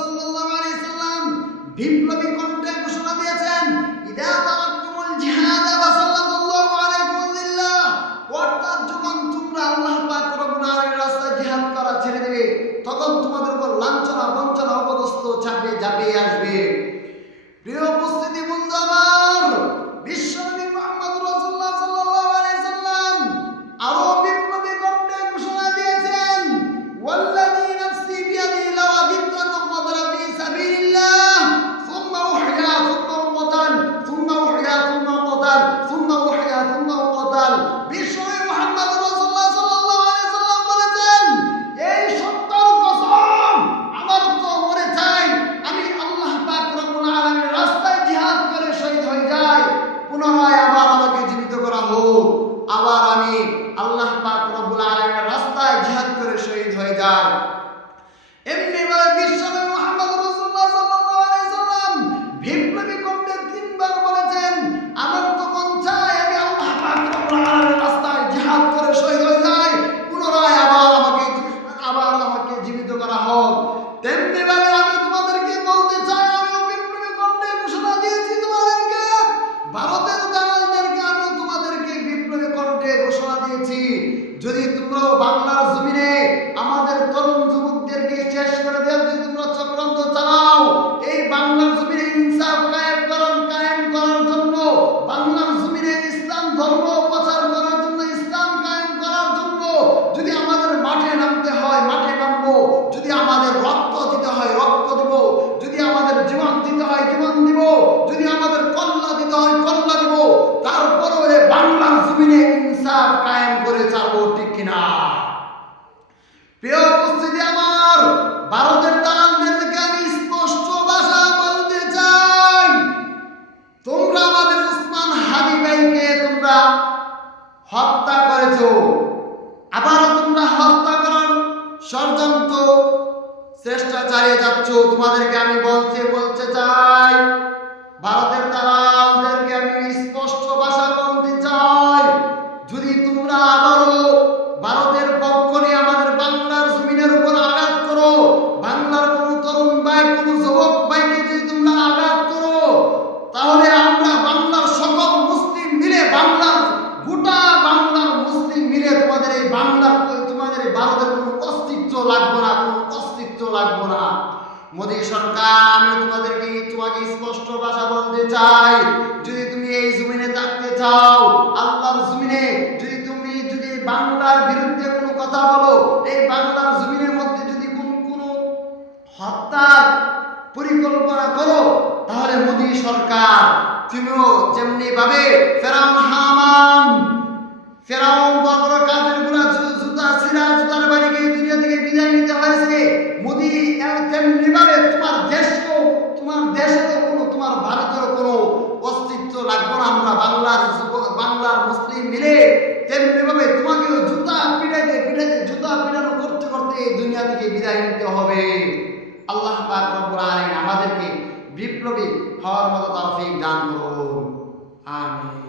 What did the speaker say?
সাল্লাল্লাহু আলাইহি সাল্লাম বিপ্লবী কণ্ঠে ঘোষণা দিয়েছেন, ইদা তারাকতুমুল জিহাদ ফাসাল্লাল্লাহু আলাইকুম বিল্লাহ, অর্থাৎ যখন তোমরা আল্লাহ পাক রব্বুল আলামিনের রাস্তায় জিহাদ করা ছেড়ে দেবে, তখন তোমাদের উপর লাঞ্ছনা বঞ্চনা অপদস্থ ঝাঁপিয়ে আসবে। প্রিয় উপস্থিতি বন্ধু আমার, বিশ্বনবী মুহাম্মদ রাসূলুল্লাহ সাল্লাল্লাহু আলাইহি সাল্লাম আরো বিপ্লবী কণ্ঠে ঘোষণা দিয়েছেন, ওয়াল্লাযী নাফসি বিয়াদিহি লাও আদিতু আন উকতালা ফী সাবিলিল্লাহ সুম্মা উহইয়া সুম্মা উকতাল সুম্মা উহইয়া সুম্মা উকতাল সুম্মা উহইয়া সুম্মা উকতাল। বিশ্বনবী মুহাম্মদ রাসূলুল্লাহ সাল্লাল্লাহু আলাইহি সাল্লাম বলেছেন, এই সত্যর কসম, আমার তো মরে চাই আমি আল্লাহ পাক রব্বুল আলামিনের রাস্তায় জিহাদ করে শহীদ হয়ে যাই, পুনরায় আবার আমাকে জীবিত করা হোক, আবার আমি আল্লাহ পাক রব্বুল আলামিনের রাস্তায় জিহাদ করে শহীদ হয়ে যাই। এমনি ভাবে বিশ্বনবী মুহাম্মদ রাসূলুল্লাহ সাল্লাল্লাহু আলাইহি সাল্লাম বিপ্লবী কণ্ঠে তিনবার বলেছেন, আমার তো মন চায় আমি আল্লাহ পাক রব্বুল আলামিনের রাস্তায় জিহাদ করে শহীদ হয়ে যাই, পুনরায় আবার আমাকে জীবিত করা হোক। তেমনি ভাবে আমি তোমাদেরকে বলতে চাই, আমি বিপ্লবী কণ্ঠে ঘোষণা দিয়েছি তোমাদেরকে, ভারতের দালালদেরকে আমি তোমাদেরকে বিপ্লবী কণ্ঠে ঘোষণা দিয়েছি, যদি তোমরা বাংলার জমিনে আমাদের তরুণ যুবকদেরকে শেষ করে দেওয়ার যদি তোমরা চক্রান্ত চালাও, এই বাংলার জমিনে ইনসাফ কায়েম করার জন্য, বাংলার জমিনে ইসলাম ধর্ম প্রচার করার জন্য, ইসলাম কায়েম করার জন্য যদি আমাদের মাঠে নামতে হয় মাঠে নামবো, যদি আমাদের রক্ত দিতে হয় রক্ত দেব, যদি আমাদের জীবন দিতে হয় জীবন দিব, যদি আমাদের কল্লা দিতে হয় কল্লা দিব, তারপরেও এই বাংলার জমিনে ইনসাফ কায়েম করে ছাড়বো, ঠিক কিনা? প্রিয় উপস্থিতি আমার, ভারতের দালালদেরকে আমি স্পষ্ট ভাষা বলতে চাই, তোমরা আমাদের উসমান হাদি ভাইকে তোমরা হত্যা করেছো, আবার তোমরা হত্যা করার ষড়যন্ত্র চেষ্টা চালিয়ে যাচ্ছ। তোমাদেরকে আমি বলতে চাই, ভারতের দালালদেরকে আমি স্পষ্ট ভাষা বলতে চাই, যদি তোমরা আবারও ভারতের পক্ষ নিয়ে আমাদের বাংলার জমিনের উপর আঘাত করো, বাংলার কোন তরুণ ভাই কোন যুবক ভাইকে যদি তোমরা আঘাত করো, তাহলে আমরা বাংলার সকল মুসলিম মিলে, গোটা বাংলার মুসলিম মিলে তোমাদের এই ভারতের কোন অস্তিত্ব লাগবে না, কোন অস্তিত্ব লাগবে না। মোদী সরকার, আমি তোমাকে স্পষ্ট ভাষা বলতে চাই, যদি তুমি এই জমিনে থাকতে চাও, আল্লাহর জমিনে যদি বাংলার বিরুদ্ধে কোনো কথা বলো, এই বাংলার জমিনের মধ্যে যদি কোনো হত্যার পরিকল্পনা করো, তাহলে মোদী সরকার তুমিও যেমনি ভাবে ফেরাউন বড় কাফেরগুলা জুতার বাড়িকে দুনিয়া থেকে বিদায় নিতে হয়েছে, মোদী তেমনি ভাবে তোমার দেশেরও তোমার ভারতের কোনো অস্তিত্ব লাগবে না। আমরা বাংলার মুসলিম মিলে তেমনি ভাবে তোমাকেও জুতা পিটানো করতে এই দুনিয়া থেকে বিদায় নিতে হবে। আল্লাহ পাক রব্বুল আলামিন আমাদেরকে বিপ্লবী হওয়ার মতো তৌফিক দান করুন, আমিন।